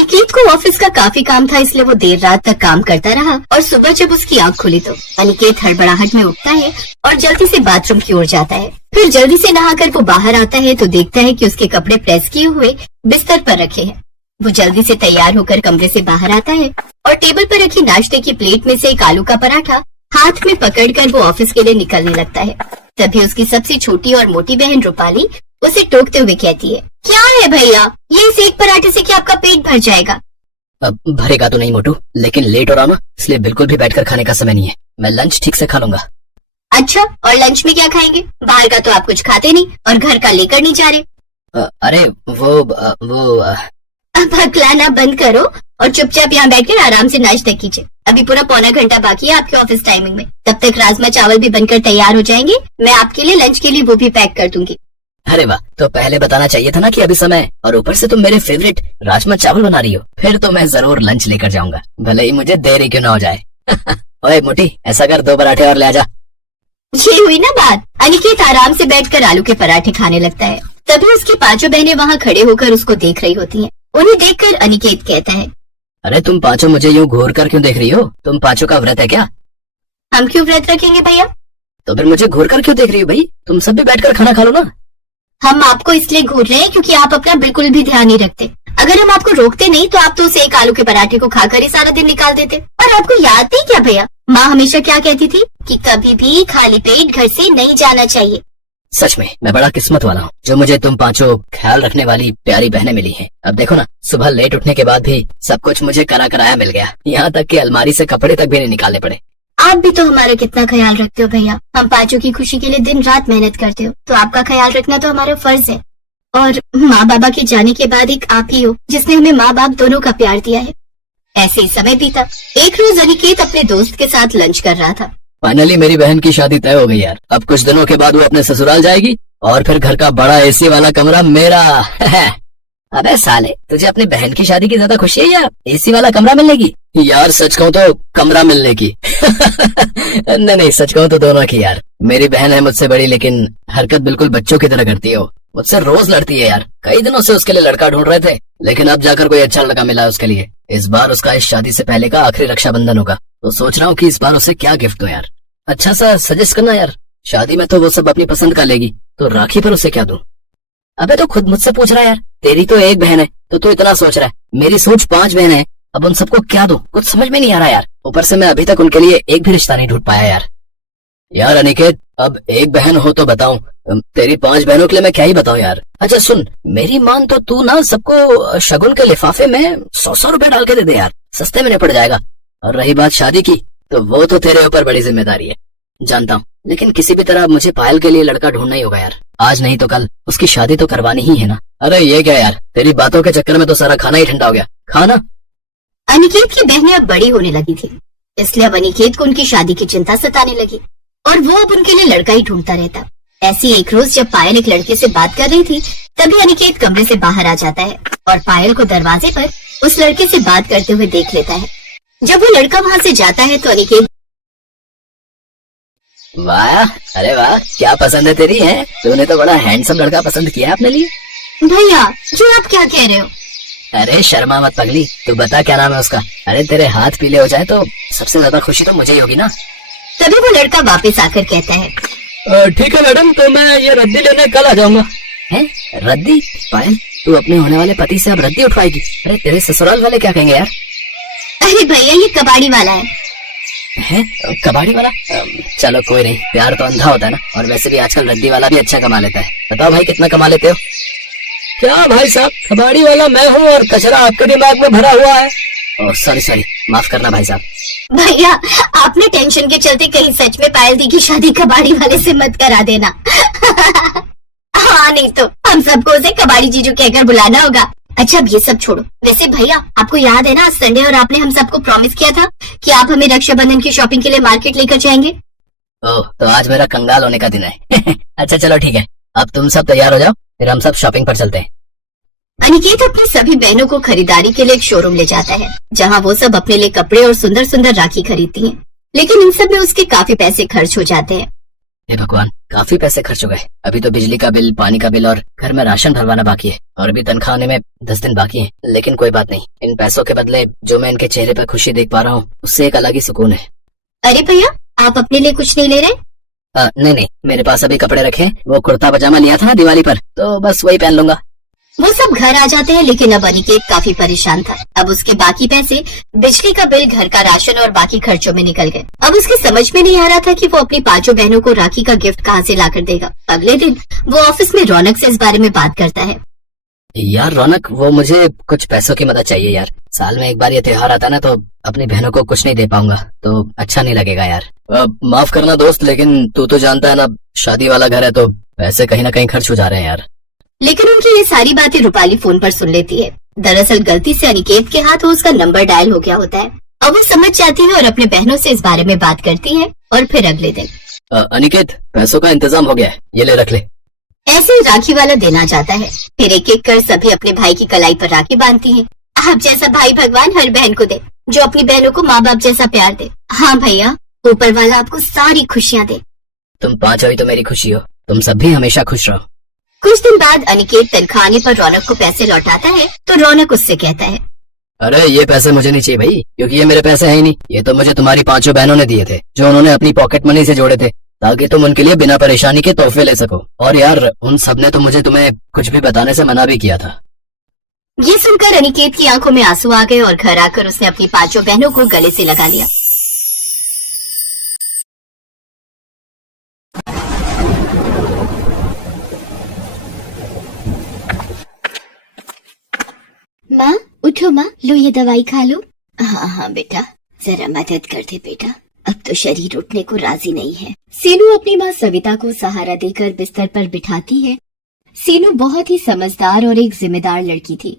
अनिकेत को ऑफिस का काफी काम था, इसलिए वो देर रात तक काम करता रहा और सुबह जब उसकी आंख खुली तो अनिकेत हड़बड़ाहट में उठता है और जल्दी से बाथरूम की ओर जाता है। फिर जल्दी से नहाकर वो बाहर आता है तो देखता है कि उसके कपड़े प्रेस किए हुए बिस्तर पर रखे हैं। वो जल्दी से तैयार होकर कमरे से बाहर आता है और टेबल पर रखी नाश्ते की प्लेट में से एक आलू का पराठा हाथ में पकड़कर वो ऑफिस के लिए निकलने लगता है। तभी उसकी सबसे छोटी और मोटी बहन रूपाली उसे टोकते हुए कहती है, क्या है भैया, ये इस एक पराठे से क्या आपका पेट भर जाएगा? अब भरेगा तो नहीं मोटू, लेकिन लेट हो रहा ना, इसलिए बिल्कुल भी बैठकर खाने का समय नहीं है। मैं लंच ठीक से खा लूंगा। अच्छा, और लंच में क्या खाएंगे? बाहर का तो आप कुछ खाते नहीं और घर का लेकर नहीं जा रहे। अरे वो अब हकलाना बंद करो और चुपचाप यहाँ बैठकर आराम से नाश्ता कीजिए। अभी पूरा पौना घंटा बाकी है आपके ऑफिस टाइमिंग में। तब तक राजमा चावल भी बनकर तैयार हो जाएंगे। मैं आपके लिए लंच के लिए वो भी पैक कर दूंगी। अरे वाह, तो पहले बताना चाहिए था ना कि अभी समय है, और ऊपर से तुम मेरे फेवरेट राजमा चावल बना रही हो। फिर तो मैं जरूर लंच लेकर जाऊंगा, भले ही मुझे देरी क्यों ना हो जाए। ओए मोटी, ऐसा कर 2 पराठे और ले आजा। ये हुई ना बात। अनिकेत आराम से बैठकर आलू के पराठे खाने लगता है। तभी उसकी 5 बहनें वहाँ खड़े होकर उसको देख रही होती हैं। उन्हें देखकर अनिकेत कहता है, अरे तुम 5 मुझे यूँ घूर कर क्यों देख रही हो? तुम 5 का व्रत है क्या? हम क्यों व्रत रखेंगे भैया? तो फिर मुझे घूर कर क्यों देख रही हो भाई? तुम सब भी बैठकर खाना खा लो ना। हम आपको इसलिए घूर रहे हैं क्योंकि आप अपना बिल्कुल भी ध्यान नहीं रखते। अगर हम आपको रोकते नहीं तो आप तो उस एक आलू के पराठे को खाकर ही सारा दिन निकाल देते। और आपको याद नहीं क्या भैया, माँ हमेशा क्या कहती थी कि कभी भी खाली पेट घर से नहीं जाना चाहिए। सच में मैं बड़ा किस्मत वाला हूँ जो मुझे तुम 5 ख्याल रखने वाली प्यारी बहनें मिली हैं। अब देखो ना, सुबह लेट उठने के बाद भी सब कुछ मुझे कराया मिल गया। यहाँ तक कि अलमारी से कपड़े तक भी नहीं निकालने पड़े। आप भी तो हमारा कितना ख्याल रखते हो भैया। हम 5 की खुशी के लिए दिन रात मेहनत करते हो, तो आपका ख्याल रखना तो हमारा फर्ज है। और माँ बाबा के जाने के बाद एक आप ही हो जिसने हमें माँ बाप दोनों का प्यार दिया है। ऐसे ही समय बीता। एक रोज अनिकेत अपने दोस्त के साथ लंच कर रहा था। फाइनली मेरी बहन की शादी तय हो गई यार। अब कुछ दिनों के बाद वो अपने ससुराल जाएगी और फिर घर का बड़ा एसी वाला कमरा मेरा। अबे साले, तुझे अपनी बहन की शादी की ज्यादा खुशी है या एसी वाला कमरा मिलने की? यार सच कहूँ तो कमरा मिलने की। नहीं, सच कहूँ तो दोनों की यार। मेरी बहन है मुझसे बड़ी, लेकिन हरकत बिल्कुल बच्चों की तरह करती है। वो मुझसे रोज लड़ती है यार। कई दिनों से उसके लिए लड़का ढूंढ रहे थे, लेकिन अब जाकर कोई अच्छा लड़का मिला है उसके लिए। इस बार उसका इस शादी से पहले का आखिरी रक्षाबंधन होगा, तो सोच रहा हूँ कि इस बार उसे क्या गिफ्ट दूं यार। अच्छा सा सजेस्ट करना यार। शादी में तो वो सब अपनी पसंद का लेगी, तो राखी पर उसे क्या दूं? अबे तो खुद मुझसे पूछ रहा है यार। तेरी तो एक बहन है तो तू इतना सोच रहा है। मेरी सोच 5 बहन है, अब उन सबको क्या दूं? कुछ समझ में नहीं आ रहा यार। ऊपर से मैं अभी तक उनके लिए एक भी रिश्ता नहीं ढूंढ पाया यार। यार अनिकेत, अब एक बहन हो तो बताऊं, तेरी 5 बहनों के लिए मैं क्या ही बताऊं यार। अच्छा सुन, मेरी मान तो तू ना सबको शगुन के लिफाफे में 100 रुपए डाल के दे दे यार, सस्ते में निपट जाएगा। और रही बात शादी की, तो वो तो तेरे ऊपर बड़ी जिम्मेदारी है, जानता हूँ, लेकिन किसी भी तरह मुझे पायल के लिए लड़का ढूंढना ही होगा यार। आज नहीं तो कल उसकी शादी तो करवानी ही है ना। अरे ये क्या यार, तेरी बातों के चक्कर में तो सारा खाना ही ठंडा हो गया। खाना। अनिकेत की बहनें अब बड़ी होने लगी थी, इसलिए अब अनिकेत को उनकी शादी की चिंता सताने लगी और वो अब उनके लिए लड़का ही ढूंढता रहता। ऐसी एक रोज जब पायल एक लड़के से बात कर रही थी, तभी अनिकेत कमरे से बाहर आ जाता है और पायल को दरवाजे पर उस लड़के से बात करते हुए देख लेता है। जब वो लड़का वहाँ से जाता है तो अनिकेत, वाह, अरे वाह, क्या पसंद है तेरी? है तूने तो बड़ा हैंडसम लड़का पसंद किया अपने लिए। भैया ये आप क्या कह रहे हो? अरे शर्मा मत पगली, तू बता क्या नाम है उसका। अरे तेरे हाथ पीले हो जाए तो सबसे ज्यादा खुशी तो मुझे ही होगी ना। तभी वो लड़का वापस आकर कहता है, ठीक है मैडम, तो मैं ये रद्दी लेने कल आ जाऊंगा। है रद्दी? पायल, तू अपने होने वाले पति से अब रद्दी उठवाएगी? अरे तेरे ससुराल वाले क्या कहेंगे यार? अरे भैया ये कबाड़ी वाला है। कबाड़ी वाला? चलो कोई नहीं, प्यार तो अंधा होता है ना। और वैसे भी आजकल रद्दी वाला भी अच्छा कमा लेता है। बताओ भाई कितना कमा लेते हो? क्या भाई साहब, कबाड़ी वाला मैं हूँ और कचरा आपके दिमाग में भरा हुआ है। सॉरी, माफ करना भाई साहब। भैया आपने टेंशन के चलते कहीं सच में पायल दी की शादी कबाड़ी वाले से मत करा देना। हाँ नहीं तो हम सबको उसे कबाड़ी जीजू कहकर बुलाना होगा। अच्छा अब ये सब छोड़ो, वैसे भैया आपको याद है ना आज संडे और आपने हम सबको प्रॉमिस किया था कि आप हमें रक्षाबंधन की शॉपिंग के लिए मार्केट लेकर जाएंगे। ओह, तो आज मेरा कंगाल होने का दिन है। अच्छा चलो ठीक है, अब तुम सब तैयार हो जाओ, फिर हम सब शॉपिंग पर चलते हैं। अनिकेत अपनी सभी बहनों को खरीदारी के लिए एक शोरूम ले जाता है, जहाँ वो सब अपने लिए कपड़े और सुंदर सुंदर राखी खरीदती हैं। लेकिन इन सब में उसके काफी पैसे खर्च हो जाते हैं। हे भगवान, काफी पैसे खर्च हो गए। अभी तो बिजली का बिल, पानी का बिल और घर में राशन भरवाना बाकी है और अभी तनख्वाह आने में 10 दिन बाकी है। लेकिन कोई बात नहीं, इन पैसों के बदले जो मैं इनके चेहरे पर खुशी देख पा रहा हूँ उससे एक अलग ही सुकून है। अरे भैया, आप अपने लिए कुछ नहीं ले रहे? नहीं, मेरे पास अभी कपड़े रखे हैं। वो कुर्ता पजामा लिया था ना दिवाली पर, तो बस वही पहन लूंगा। वो सब घर आ जाते हैं, लेकिन अब अनिकेत काफी परेशान था। अब उसके बाकी पैसे, बिजली का बिल, घर का राशन और बाकी खर्चों में निकल गए। अब उसके समझ में नहीं आ रहा था कि वो अपनी 5 बहनों को राखी का गिफ्ट कहाँ से लाकर देगा। अगले दिन वो ऑफिस में रौनक से इस बारे में बात करता है। यार रौनक, वो मुझे कुछ पैसों की मदद चाहिए यार। साल में एक बार ये त्योहार आता ना, तो अपनी बहनों को कुछ नहीं दे पाऊंगा तो अच्छा नहीं लगेगा यार। माफ करना दोस्त, लेकिन तू तो जानता है ना, शादी वाला घर है तो पैसे कहीं ना कहीं खर्च हो जा रहे हैं यार। लेकिन उनकी ये सारी बातें रूपाली फोन पर सुन लेती है। दरअसल गलती से अनिकेत के हाथ उसका नंबर डायल हो गया होता है। अब वो समझ जाती है और अपने बहनों से इस बारे में बात करती है। और फिर अगले दिन अनिकेत, पैसों का इंतजाम हो गया है, ये ले रख ले। ऐसे ही राखी वाला दिन आ जाता है। फिर एक एक कर सभी अपने भाई की कलाई पर राखी बांधती हैं। आप जैसा भाई भगवान हर बहन को दे, जो अपनी बहनों को माँ बाप जैसा प्यार दे। हाँ भैया, ऊपर वाला आपको सारी खुशियाँ दे। तुम 5 ही तो मेरी खुशी हो। तुम सब भी हमेशा खुश रहो। कुछ दिन बाद अनिकेत तनख्वाह आने पर रौनक को पैसे लौटाता है, तो रौनक उससे कहता है, अरे ये पैसे मुझे नहीं चाहिए भाई, क्योंकि ये मेरे पैसे है ही नहीं। ये तो मुझे तुम्हारी 5 बहनों ने दिए थे, जो उन्होंने अपनी पॉकेट मनी से जोड़े थे, ताकि तुम उनके लिए बिना परेशानी के तोहफे ले सको। और यार उन सब ने तो मुझे तुम्हें कुछ भी बताने से मना भी किया था। ये सुनकर अनिकेत की आंखों में आंसू आ गए और घर आकर उसने अपनी 5 बहनों को गले से लगा लिया। माँ उठो, माँ लो ये दवाई खा लो। हाँ हाँ बेटा, जरा मदद कर दे बेटा, अब तो शरीर उठने को राजी नहीं है। सीनू अपनी माँ सविता को सहारा देकर बिस्तर पर बिठाती है। सीनू बहुत ही समझदार और एक जिम्मेदार लड़की थी।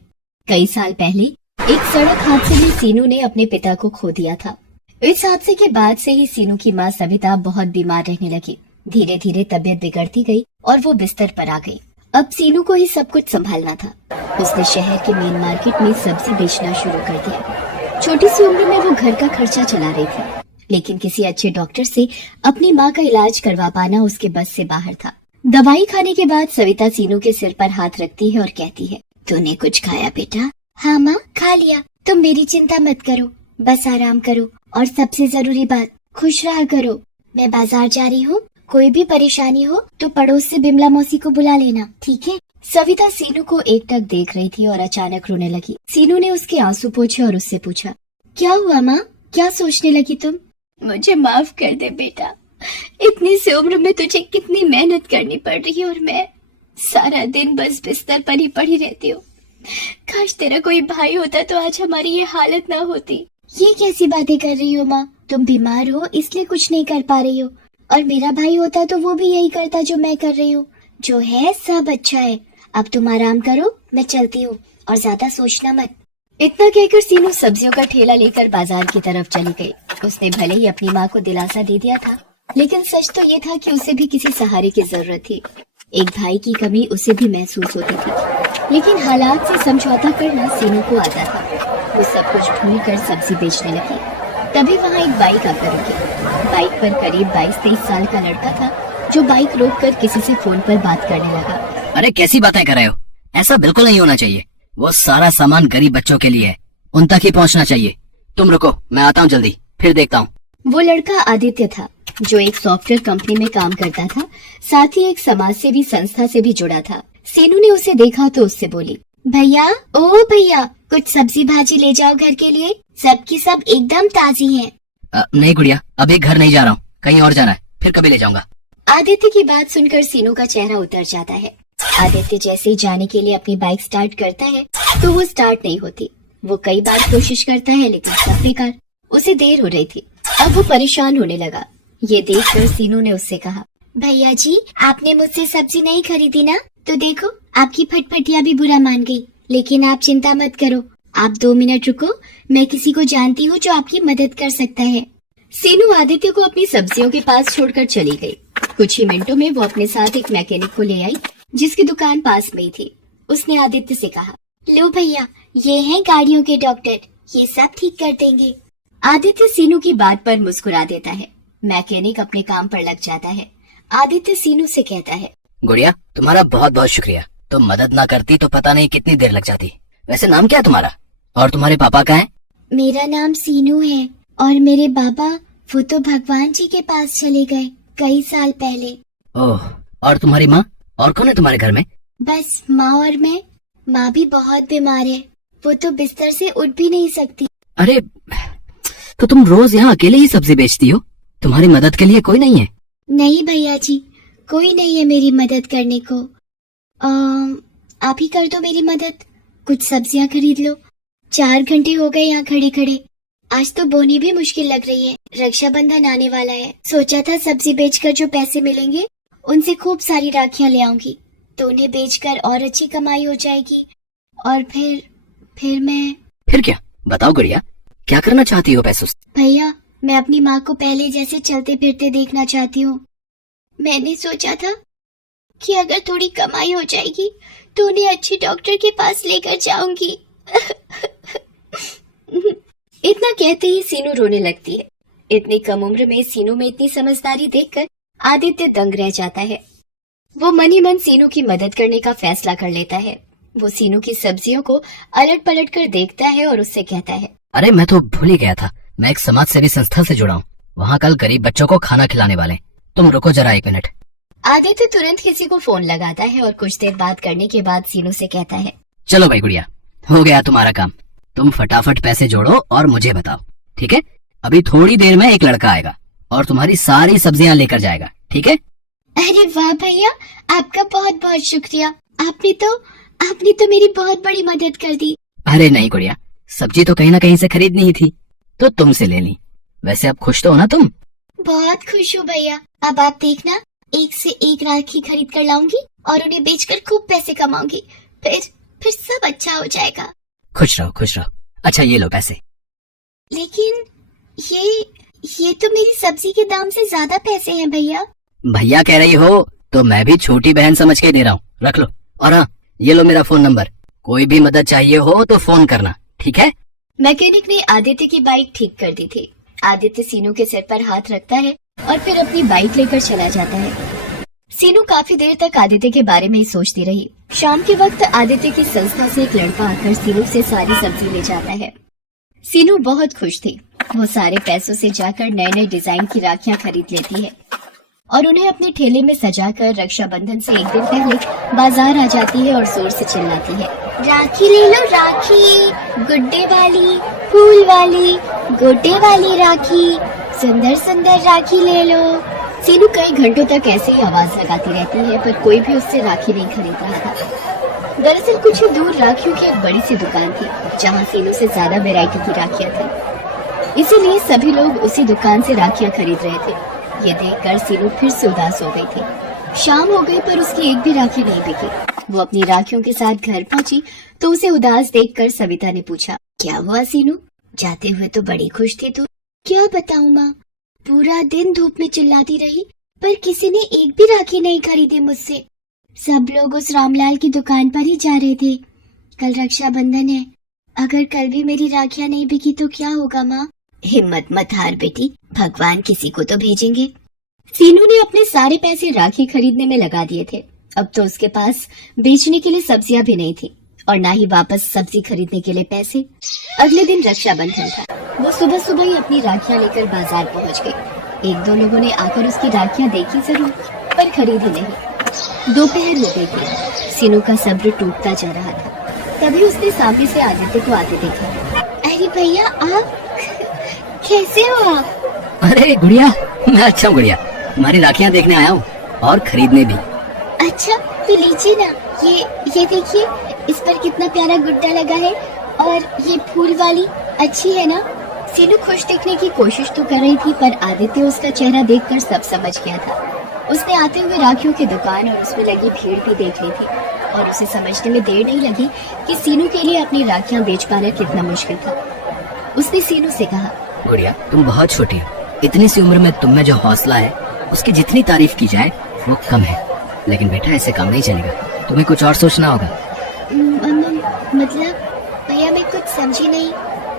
कई साल पहले एक सड़क हादसे में सीनू ने अपने पिता को खो दिया था। इस हादसे के बाद से ही सीनू की माँ सविता बहुत बीमार रहने लगी। धीरे धीरे तबीयत बिगड़ती गई और वो बिस्तर पर आ गई। अब सीनू को ही सब कुछ संभालना था। उसने शहर के मेन मार्केट में सब्जी बेचना शुरू कर दिया। छोटी सी उम्र में वो घर का खर्चा चला रही थी, लेकिन किसी अच्छे डॉक्टर से अपनी माँ का इलाज करवा पाना उसके बस से बाहर था। दवाई खाने के बाद सविता सीनू के सिर पर हाथ रखती है और कहती है, तूने कुछ खाया बेटा? हाँ माँ, खा लिया। तुम मेरी चिंता मत करो, बस आराम करो और सबसे जरूरी बात, खुश रहा करो। मैं बाजार जा रही हूँ, कोई भी परेशानी हो तो पड़ोस से बिमला मौसी को बुला लेना, ठीक है? सविता सीनू को एकटक देख रही थी और अचानक रोने लगी। सीनू ने उसके आंसू पोंछे और उससे पूछा, क्या हुआ माँ, क्या सोचने लगी तुम? मुझे माफ कर दे बेटा, इतनी सी उम्र में तुझे कितनी मेहनत करनी पड़ रही है और मैं सारा दिन बस बिस्तर पर ही पड़ी रहती हूँ। काश तेरा कोई भाई होता तो आज हमारी ये हालत ना होती। ये कैसी बातें कर रही हो माँ? तुम बीमार हो इसलिए कुछ नहीं कर पा रही हो, और मेरा भाई होता तो वो भी यही करता जो मैं कर रही हूँ। जो है सब अच्छा है, अब तुम आराम करो, मैं चलती हूँ और ज्यादा सोचना मत। इतना कहकर सीनू सब्जियों का ठेला लेकर बाजार की तरफ चली गई। उसने भले ही अपनी माँ को दिलासा दे दिया था, लेकिन सच तो ये था कि उसे भी किसी सहारे की जरूरत थी। एक भाई की कमी उसे भी महसूस होती थी, लेकिन हालात से समझौता करना सीनू को आता था। वो सब कुछ भूलकर सब्जी बेचने लगी। तभी वहाँ एक बाइक आकर रुकी। बाइक पर करीब 22-23 साल का लड़का था, जो बाइक रोककर किसी से फोन पर बात करने लगा। अरे कैसी बातें कर रहे हो? ऐसा बिल्कुल नहीं होना चाहिए। वो सारा सामान गरीब बच्चों के लिए है, उन तक ही पहुंचना चाहिए। तुम रुको, मैं आता हूँ जल्दी, फिर देखता हूँ। वो लड़का आदित्य था, जो एक सॉफ्टवेयर कंपनी में काम करता था, साथ ही एक समाज सेवी संस्था से भी जुड़ा था। सीनू ने उसे देखा तो उससे बोली, भैया, ओ भैया, कुछ सब्जी भाजी ले जाओ घर के लिए, सबकी सब एकदम ताजी हैं। नहीं गुड़िया, अभी घर नहीं जा रहा हूँ, कहीं और जाना है, फिर कभी ले जाऊंगा। आदित्य की बात सुनकर सीनू का चेहरा उतर जाता है। आदित्य जैसे ही जाने के लिए अपनी बाइक स्टार्ट करता है तो वो स्टार्ट नहीं होती। वो कई बार कोशिश करता है, लेकिन सब बेकार। उसे देर हो रही थी, अब वो परेशान होने लगा। ये देखकर सीनू ने उससे कहा, भैया जी, आपने मुझसे सब्जी नहीं खरीदी ना, तो देखो आपकी फटफटिया भी बुरा मान गई। लेकिन आप चिंता मत करो, आप 2 मिनट रुको, मैं किसी को जानती हूँ जो आपकी मदद कर सकता है। सीनू आदित्य को अपनी सब्जियों के पास छोड़कर चली गई। कुछ ही मिनटों में वो अपने साथ एक मैकेनिक को ले आई, जिसकी दुकान पास में ही थी। उसने आदित्य से कहा, लो भैया, ये हैं गाड़ियों के डॉक्टर, ये सब ठीक कर देंगे। आदित्य सीनू की बात पर मुस्कुरा देता है। मैकेनिक अपने काम पर लग जाता है। आदित्य सीनू से कहता है। गुड़िया तुम्हारा बहुत बहुत शुक्रिया, तुम मदद ना करती तो पता नहीं कितनी देर लग जाती। वैसे नाम क्या है तुम्हारा, और तुम्हारे पापा कहाँ हैं? मेरा नाम सीनू है और मेरे बाबा वो तो भगवान जी के पास चले गए कई साल पहले। ओह, और तुम्हारी माँ, और कौन है तुम्हारे घर में? बस माँ और मैं। माँ भी बहुत बीमार है, वो तो बिस्तर से उठ भी नहीं सकती। अरे तो तुम रोज यहाँ अकेले ही सब्जी बेचती हो, तुम्हारी मदद के लिए कोई नहीं है? नहीं भैया जी, कोई नहीं है मेरी मदद करने को। आप ही कर दो मेरी मदद, कुछ सब्जियाँ खरीद लो। 4 घंटे हो गए यहाँ खड़े खड़े, आज तो बोनी भी मुश्किल लग रही है। रक्षाबंधन आने वाला है, सोचा था सब्जी बेचकर जो पैसे मिलेंगे उनसे खूब सारी राखियाँ ले आऊंगी, तो उन्हें बेचकर और अच्छी कमाई हो जाएगी। और फिर मैं। फिर क्या, बताओ गुड़िया, क्या करना चाहती हो पैसों से? भैया मैं अपनी माँ को पहले जैसे चलते फिरते देखना चाहती हूँ। मैंने सोचा था कि अगर थोड़ी कमाई हो जाएगी तो उन्हें अच्छे डॉक्टर के पास लेकर जाऊंगी। इतना कहते ही सीनू रोने लगती है। इतनी कम उम्र में सीनू में इतनी समझदारी देखकर आदित्य दंग रह जाता है। वो मन ही मन सीनू की मदद करने का फैसला कर लेता है। वो सीनू की सब्जियों को अलट पलट कर देखता है और उससे कहता है, अरे मैं तो भूल ही गया था, मैं एक समाज सेवी संस्था से जुड़ा हूँ, वहाँ कल गरीब बच्चों को खाना खिलाने वाले। तुम रुको जरा 1 मिनट। आदित्य तुरंत किसी को फोन लगाता है और कुछ देर बात करने के बाद सीनू से कहता है, चलो भाई गुड़िया, हो गया तुम्हारा काम, तुम फटाफट पैसे जोड़ो और मुझे बताओ, ठीक है? अभी थोड़ी देर में एक लड़का आएगा और तुम्हारी सारी सब्जियां लेकर जाएगा, ठीक है? अरे वाह भैया, आपका बहुत बहुत शुक्रिया, आपने तो मेरी बहुत बड़ी मदद कर दी। अरे नहीं गुड़िया, सब्जी तो कहीं ना कहीं से खरीदनी ही थी तो तुमसे ले ली। वैसे अब खुश तो हो ना तुम? बहुत खुश हूँ भैया, अब आप देखना, एक से एक राखी खरीद कर लाऊंगी और उन्हें बेचकर खूब पैसे कमाऊंगी। फिर सब अच्छा हो जाएगा। खुश रहो खुश रहो। अच्छा ये लो पैसे। लेकिन ये तो मेरी सब्जी के दाम से ज्यादा पैसे हैं भैया। भैया कह रही हो तो मैं भी छोटी बहन समझ के दे रहा हूँ, रख लो। और हाँ, ये लो मेरा फोन नंबर, कोई भी मदद चाहिए हो तो फोन करना, ठीक है? मैकेनिक ने आदित्य की बाइक ठीक कर दी थी। आदित्य सीनू के सिर पर हाथ रखता है और फिर अपनी बाइक लेकर चला जाता है। सीनू काफी देर तक आदित्य के बारे में ही सोचती रही। शाम के वक्त आदित्य की संस्था से एक लड़का आकर सीनू से सारी सब्जी ले जाता है। सीनू बहुत खुश थी। वो सारे पैसों से जाकर नए नए डिजाइन की राखियां खरीद लेती है और उन्हें अपने ठेले में सजाकर रक्षाबंधन से एक दिन पहले बाजार आ जाती है और जोर से चिल्लाती है, राखी ले लो राखी, गुड्डे वाली, फूल वाली, गोटे वाली राखी, सुंदर सुंदर राखी ले लो। सीनू कई घंटों तक ऐसे ही आवाज लगाती रहती है पर कोई भी उससे राखी नहीं खरीद रहा था। दरअसल कुछ ही दूर राखियों की एक बड़ी सी दुकान थी जहाँ सीनू से ज्यादा वैरायटी की राखियाँ थी, इसीलिए सभी लोग उसी दुकान से राखियाँ खरीद रहे थे। ये देखकर सीनू फिर से उदास हो गई थी। शाम हो गई पर उसकी एक भी राखी नहीं बिकी। वो अपनी राखियों के साथ घर पहुंची तो उसे उदास देखकर सविता ने पूछा, क्या हुआ सीनू, जाते हुए तो बड़ी खुश थी तू। क्या बताऊं माँ, पूरा दिन धूप में चिल्लाती रही पर किसी ने एक भी राखी नहीं खरीदी मुझसे। सब लोग उस रामलाल की दुकान पर ही जा रहे थे। कल रक्षाबंधन है, अगर कल भी मेरी राखियाँ नहीं बिकी तो क्या होगा माँ। हिम्मत मत हार बेटी, भगवान किसी को तो भेजेंगे। सीनू ने अपने सारे पैसे राखी खरीदने में लगा दिए थे। अब तो उसके पास बेचने के लिए सब्जियां भी नहीं थी और ना ही वापस सब्जी खरीदने के लिए पैसे। अगले दिन रक्षाबंधन था। वो सुबह सुबह ही अपनी राखियां लेकर बाजार पहुंच गई। एक दो लोगों ने आकर उसकी राखियां देखी जरूर पर खरीदी नहीं। दोपहर हो गई थी। सीनू का सब्र टूटता जा रहा था। तभी उसने सामने से आदित्य को आते देखा। अरे भैया, आप कैसे हो आप? अरे गुड़िया, मैं अच्छा हूँ गुड़िया, तुम्हारी राखियाँ देखने आया हूँ और खरीदने भी। अच्छा तो लीजिए ना, ये देखिए, इस पर कितना प्यारा गुड्डा लगा है और ये फूल वाली अच्छी है ना। सीनू खुश दिखने की कोशिश तो कर रही थी पर आदित्य उसका चेहरा देखकर सब समझ गया था। उसने आते हुए राखियों की दुकान और उसमें लगी भीड़ भी देख ली थी और उसे समझने में देर नहीं लगी कि सीनू के लिए अपनी राखियां बेच पाना कितना मुश्किल था। उसने सीनू से कहा, गुड़िया तुम बहुत छोटी हो, इतनी सी उम्र में तुम में जो हौसला है उसकी जितनी तारीफ की जाए वो कम है। लेकिन बेटा ऐसे काम नहीं चलेगा, तुम्हें कुछ और सोचना होगा। मतलब भैया मैं कुछ समझी नहीं।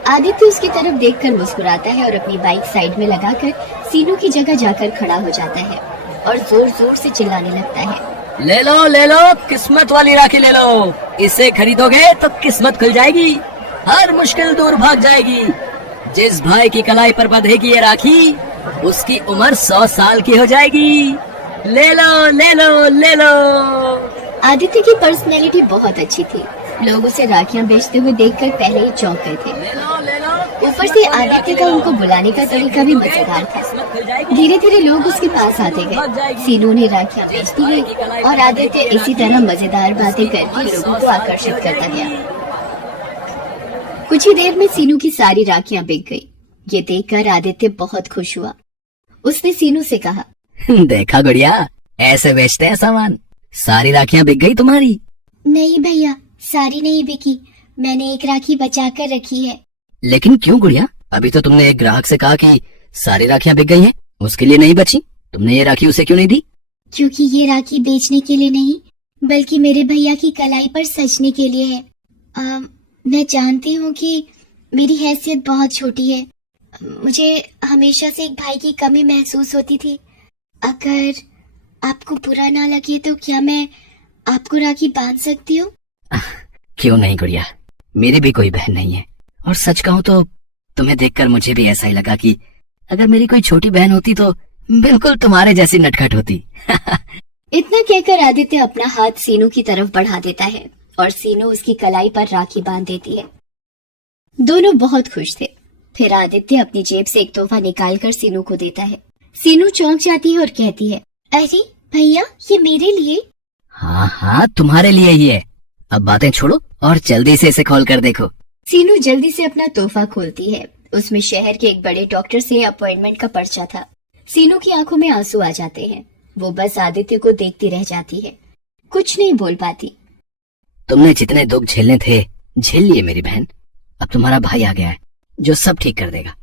आदित्य उसकी तरफ देखकर मुस्कुराता है और अपनी बाइक साइड में लगाकर सीनू की जगह जाकर खड़ा हो जाता है। और जोर जोर से चिल्लाने लगता है। ले लो किस्मत वाली राखी ले लो। इसे खरीदोगे तो किस्मत खुल जाएगी, हर मुश्किल दूर भाग जाएगी। जिस भाई की कलाई पर बंधेगी ये राखी, उसकी उम्र 100 साल की हो जाएगी। ले लो ले लो ले लो। आदित्य की पर्सनैलिटी बहुत अच्छी थी। लोग उसे राखियां बेचते हुए देखकर पहले ही चौंक गए थे। ले लो ऊपर से आदित्य का उनको बुलाने का तरीका भी मजेदार था। धीरे धीरे लोग उसके पास आते गए। सीनू ने राखियां बेचती गई और आदित्य इसी तरह मजेदार बातें करके लोगों को आकर्षित करता गया। कुछ ही देर में सीनू की सारी राखियां बिक गई। ये देखकर आदित्य बहुत खुश हुआ। उसने सीनू से कहा, देखा गुड़िया, ऐसे बेचते हैं सामान। सारी राखियां बिक गई तुम्हारी? नहीं भैया, सारी नहीं बिकी, मैंने एक राखी बचा कर रखी है। लेकिन क्यों गुड़िया? अभी तो तुमने एक ग्राहक से कहा कि सारी राखियां बिक गई हैं, उसके लिए नहीं बची। तुमने ये राखी उसे क्यों नहीं दी? क्योंकि ये राखी बेचने के लिए नहीं, बल्कि मेरे भैया की कलाई पर सजने के लिए है। मैं जानती हूँ कि मेरी हैसियत बहुत छोटी है। मुझे हमेशा से एक भाई की कमी महसूस होती थी। अगर आपको बुरा ना लगे तो क्या मैं आपको राखी बांध सकती हूँ? क्यों नहीं गुड़िया, मेरी भी कोई बहन नहीं है। और सच कहूँ तो तुम्हें देखकर मुझे भी ऐसा ही लगा कि अगर मेरी कोई छोटी बहन होती तो बिल्कुल तुम्हारे जैसी नटखट होती। इतना कहकर आदित्य अपना हाथ सीनू की तरफ बढ़ा देता है और सीनू उसकी कलाई पर राखी बांध देती है। दोनों बहुत खुश थे। फिर आदित्य अपनी जेब से एक तोहफा निकालकर सीनू को देता है। सीनू चौंक जाती है और कहती है, अरे भैया, ये मेरे लिए? हाँ तुम्हारे लिए ही है। अब बातें छोड़ो और जल्दी से इसे खोल कर देखो। सीनू जल्दी से अपना तोहफा खोलती है। उसमें शहर के एक बड़े डॉक्टर से अपॉइंटमेंट का पर्चा था। सीनू की आंखों में आंसू आ जाते हैं। वो बस आदित्य को देखती रह जाती है, कुछ नहीं बोल पाती। तुमने जितने दुख झेलने थे झेल लिए मेरी बहन। अब तुम्हारा भाई आ गया है जो सब ठीक कर देगा।